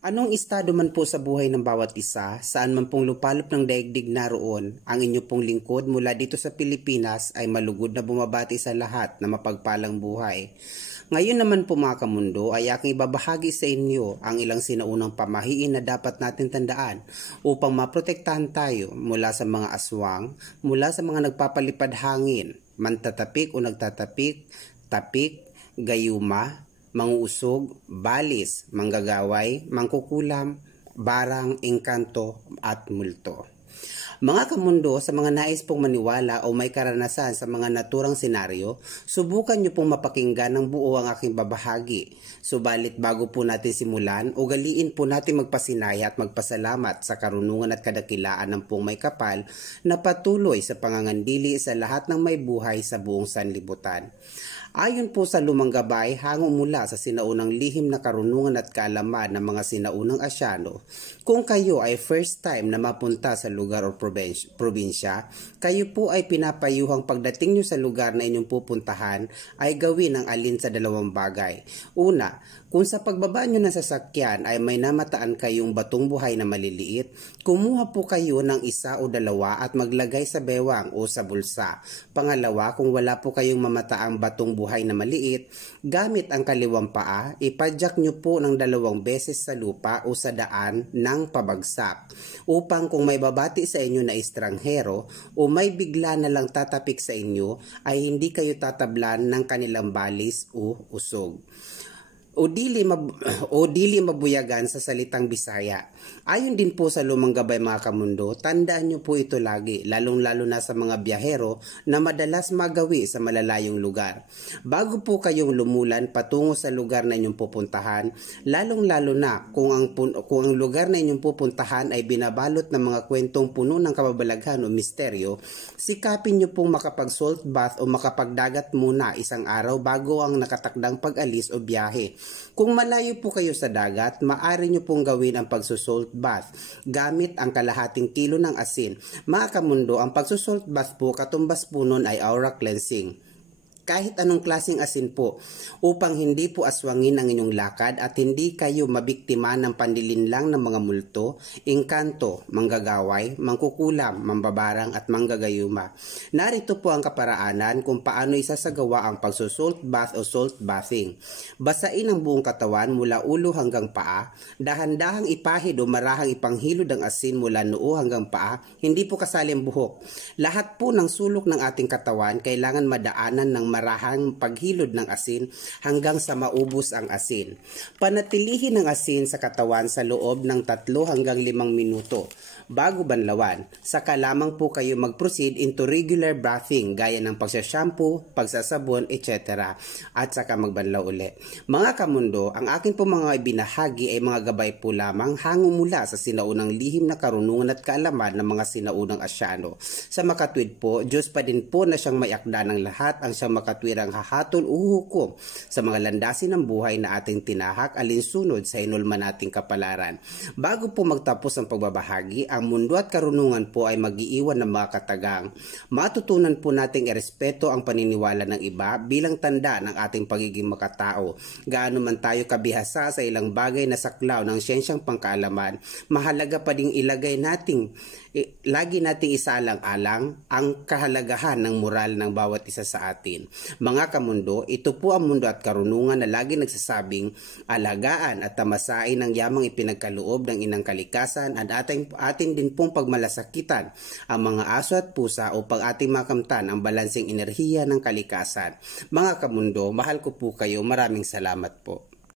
Anong estado man po sa buhay ng bawat isa, saan man pong lupalop ng daigdig naroon, ang inyo pong lingkod mula dito sa Pilipinas ay malugod na bumabati sa lahat na mapagpalang buhay. Ngayon naman po mga kamundo ay aking ibabahagi sa inyo ang ilang sinaunang pamahiin na dapat natin tandaan upang maprotektahan tayo mula sa mga aswang, mula sa mga nagpapalipad hangin, mantatapik o nagtatapik, tapik, gayuma, manguusog, balis, manggagaway, mangkukulam, barang, engkanto at multo. Mga kamundo, sa mga nais pong maniwala o may karanasan sa mga naturang senaryo, subukan nyo pong mapakinggan ng buo ang aking babahagi. Subalit bago po natin simulan, ugaliin po natin magpasinaya at magpasalamat sa karunungan at kadakilaan ng pong may kapal na patuloy sa pangangandili sa lahat ng may buhay sa buong sanlibutan. Ayon po sa lumang gabay, hango mula sa sinaunang lihim na karunungan at kaalaman ng mga sinaunang Asyano, kung kayo ay first time na mapunta sa lugar o probinsya, kayo po ay pinapayuhang pagdating nyo sa lugar na inyong pupuntahan ay gawin ang alin sa dalawang bagay. Una, kung sa pagbaba nyo ng sasakyan ay may namataan kayong batong buhay na maliliit, kumuha po kayo ng isa o dalawa at maglagay sa bewang o sa bulsa. Pangalawa, kung wala po kayong mamataang batong buhay na maliit, gamit ang kaliwang paa, ipadyak nyo po ng 2 beses sa lupa o sa daan ng pabagsak. Upang kung may babati sa inyo na estranghero o may bigla na lang tatapik sa inyo, ay hindi kayo tatablan ng kanilang balis o usog. O dili mabuyagan sa salitang Bisaya. Ayon din po sa lumang gabay mga kamundo, tandaan nyo po ito lagi, lalong-lalo na sa mga biyahero na madalas magawi sa malalayong lugar. Bago po kayong lumulan patungo sa lugar na inyong pupuntahan, lalong-lalo na kung ang lugar na inyong pupuntahan ay binabalot ng mga kwentong puno ng kababalaghan o misteryo, sikapin nyo pong makapag-salt bath o makapagdagat muna isang araw bago ang nakatakdang pag-alis o biyahe. Kung malayo po kayo sa dagat, maaari nyo pong gawin ang pagsusalt bath gamit ang kalahating kilo ng asin. Mga kamundo, ang pagsusalt bath po katumbas po nun ay aura cleansing. Kahit anong klaseng asin po upang hindi po aswangin ang inyong lakad at hindi kayo mabiktima ng pandilinlang ng mga multo, engkanto, manggagaway, mangkukulam, mambabarang at manggagayuma. Narito po ang kaparaanan kung paano isasagawa ang pagsusalt bath o salt bathing. Basain ang buong katawan mula ulo hanggang paa, dahan-dahang ipahid o marahang ipanghilod ang asin mula noo hanggang paa, hindi po kasali ang buhok. Lahat po ng sulok ng ating katawan kailangan madaanan ng marahang paghilod ng asin hanggang sa maubos ang asin. Panatilihin ang asin sa katawan sa loob ng 3 hanggang 5 minuto bago banlawan. Saka lamang po kayo mag-proceed into regular bathing gaya ng pagsashampoo, pagsasabon, etc. At saka magbanlaw uli. Mga kamundo, ang akin po mga ibinahagi ay mga gabay po lamang hango mula sa sinaunang lihim na karunungan at kaalaman ng mga sinaunang Asyano. Sa makatwid po, Diyos pa din po na siyang may akda ng lahat ang siyang makatwirang hahatol o hukom sa mga landasin ng buhay na ating tinahak alinsunod sa hinulman nating kapalaran. Bago po magtapos ang pagbabahagi, ang mundo at karunungan po ay mag-iiwan ng mga katagang. Matutunan po nating irespeto ang paniniwala ng iba bilang tanda ng ating pagiging makatao. Gaano man tayo kabihasa sa ilang bagay na saklaw ng siyensyang pangkaalaman, mahalaga pa ding lagi nating isaalang-alang ang kahalagahan ng moral ng bawat isa sa atin. Mga kamundo, ito po ang mundo at karunungan na lagi nagsasabing alagaan at tamasain ang yamang ipinagkaloob ng inang kalikasan at atin din pong pagmalasakitan ang mga aso at pusa upang ating makamtan ang balanseng enerhiya ng kalikasan. Mga kamundo, mahal ko po kayo. Maraming salamat po.